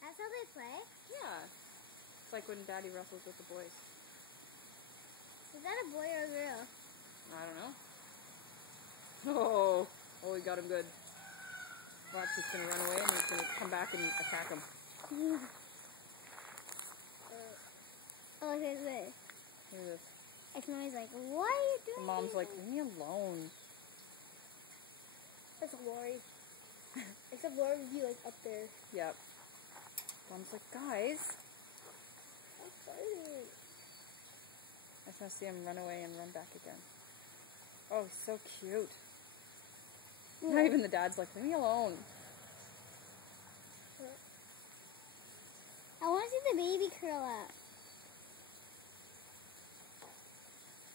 That's how they play? Yeah. It's like when Daddy wrestles with the boys. Is that a boy or a girl? I don't know. Oh, we got him good. Watch, he's going to run away and he's going to come back and attack him. Oh, here's this. Here's this. And mommy's like, what are you doing? The mom's like, leave me alone. That's Lori. Except Lori would be like up there. Yep. Mom's like, guys. How funny. I just want to see him run away and run back again. Oh, he's so cute. Yeah. Not even the dad's like, leave me alone. I want to see the baby curl up.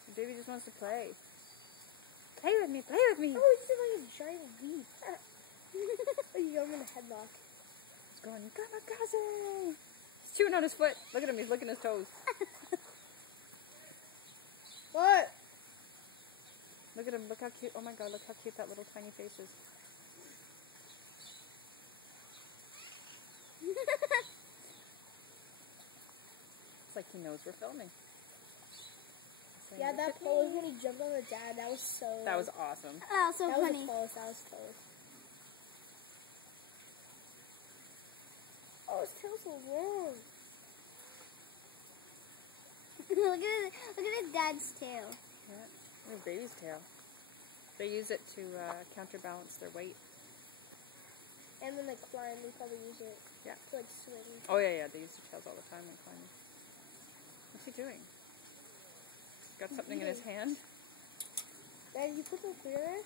The baby just wants to play. Play with me, play with me. Oh, he's like a giant beast. Oh, you got him in a headlock. He's going, you got my cousin. He's chewing on his foot. Look at him, he's licking his toes. What? Look at him, look how cute. Oh my god, look how cute that little tiny face is. It's like he knows we're filming. Saying, Yeah, that pose when he jumped on the dad, that was so... That was awesome. Oh, so That funny. was close, that was close. Oh, his tail's so long. look at his dad's tail. Yeah, their baby's tail. They use it to counterbalance their weight. And when they climb, they probably use it Yeah. to like swing. Oh yeah, they use their tails all the time when climbing. What's he doing? Got something in his hand? Dad, you put them clear there?